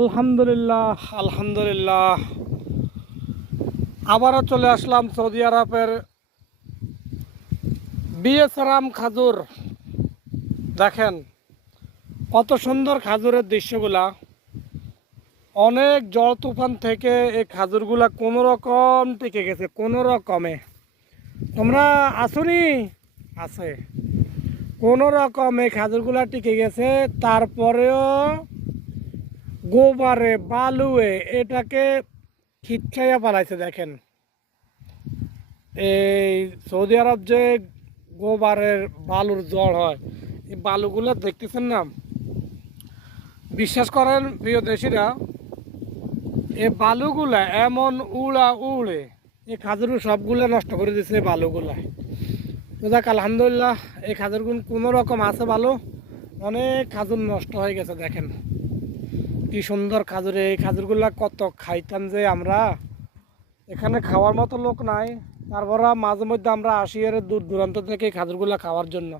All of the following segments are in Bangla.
আলহামদুলিল্লাহ আলহামদুলিল্লাহ আবারও চলে আসলাম সৌদি আরবের বিএসআরাম খাজুর। দেখেন কত সুন্দর খাজুরের দৃশ্যগুলা। অনেক জল তুফান থেকে এই খাজুরগুলা কোনো রকম টিকে গেছে, কোনো রকমে। তোমরা আসুনি আছে কোনো রকম এই খাজুরগুলা টিকে গেছে। তারপরেও গোবারে বালুয়ে এটাকে খিচ্ছাইয়া পালাইছে। দেখেন এই সৌদি আরব যে গোবারের বালুর জল হয়, এই বালুগুলো দেখতেছেন না, বিশ্বাস করেন প্রিয় দেশিরা, এই বালুগুলা এমন উড়ে এই খাজুর সবগুলো নষ্ট করে দিচ্ছে এই বালুগুলা। তো দেখ আলহামদুলিল্লাহ এই খাজুরগুলো কোনো রকম আছে ভালো, অনেক খাজুর নষ্ট হয়ে গেছে। দেখেন কি সুন্দর খাজুর, এই খাজুরগুলা কত খাইতাম যে আমরা, এখানে খাওয়ার মতো লোক নাই। তারপর মাঝে মধ্যে আমরা আসি এর দূর দূরান্ত থেকে এই খাজুরগুলা খাওয়ার জন্য।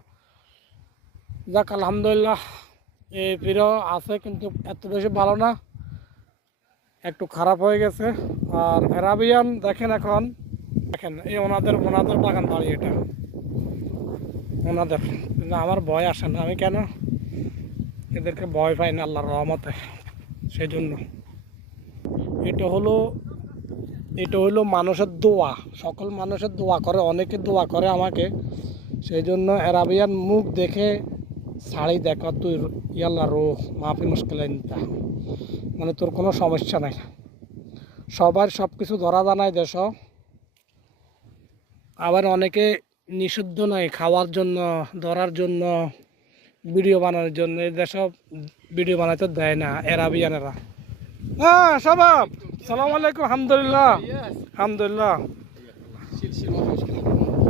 যাক আলহামদুলিল্লাহ এই প্রিয় আছে, কিন্তু এত বেশি ভালো না, একটু খারাপ হয়ে গেছে। আর অ্যারাবিয়ান দেখেন এখন, দেখেন এই ওনাদের বাগান বাড়ি, এটা ওনাদের। আমার ভয় আসে না, আমি কেন এদেরকে ভয় পাই না আল্লাহর রহমতে, সেই জন্য। এটা হলো মানুষের দোয়া, সকল মানুষের দোয়া করে, অনেকে দোয়া করে আমাকে, সেই জন্য অ্যারাবিয়ান মুখ দেখে শাড়ি দেখো তুই ইয়াল্লা রোহ মাফি মুশকিল নিতা, মানে তোর কোনো সমস্যা নাই। সবার সব কিছু ধরা জানায় দেশ, আবার অনেকে নিষিদ্ধ নয় খাওয়ার জন্য, ধরার জন্য, ভিডিও বানানোর জন্য। এই দেশব ভিডিও বানাইতে দেয় না অ্যারাবিয়ানেরা। হ্যাঁ সবাব সালাম আলাইকুম। আলহামদুলিল্লাহ আলহামদুলিল্লাহ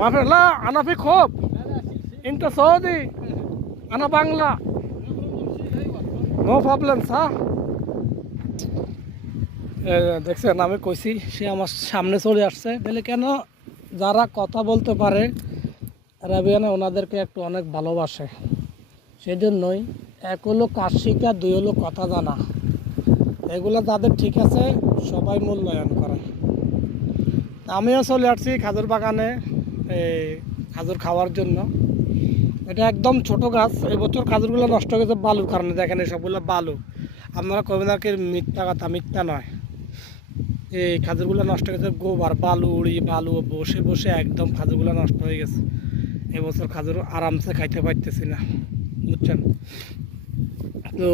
মাফিল্লাহ আনা ফি খুব ইনটা সৌদি আনা বাংলা নো প্রবলেম সা। দেখছেন আমি কইছি, সে আমার সামনে চলে আসছে বলে কেন, যারা কথা বলতে পারে অ্যারাবিয়ানে ওনাদেরকে একটু অনেক ভালোবাসে, সেই জন্যই এক হলো কাজ শিখা, দুই হলো কথা জানা। এগুলো যাদের ঠিক আছে সবাই মূল্যায়ন করে। আমিও চলে আসছি খাজুর বাগানে এই খাজুর খাওয়ার জন্য। এটা একদম ছোট গাছ, এবছর খাজুরগুলো নষ্ট হয়ে গেছে বালুর কারণে। দেখেন এই সবগুলো বালু, আপনারা কবেন আর কি মিথ্যা কথা, মিথ্যা নয়। এই খাজুরগুলো নষ্ট হয়ে গেছে গোবার বালু উড়ি, বালু বসে বসে একদম খাজুরগুলো নষ্ট হয়ে গেছে। এবছর খাজুর আরামসে খাইতে পারতেছি না, বুঝছেন। তো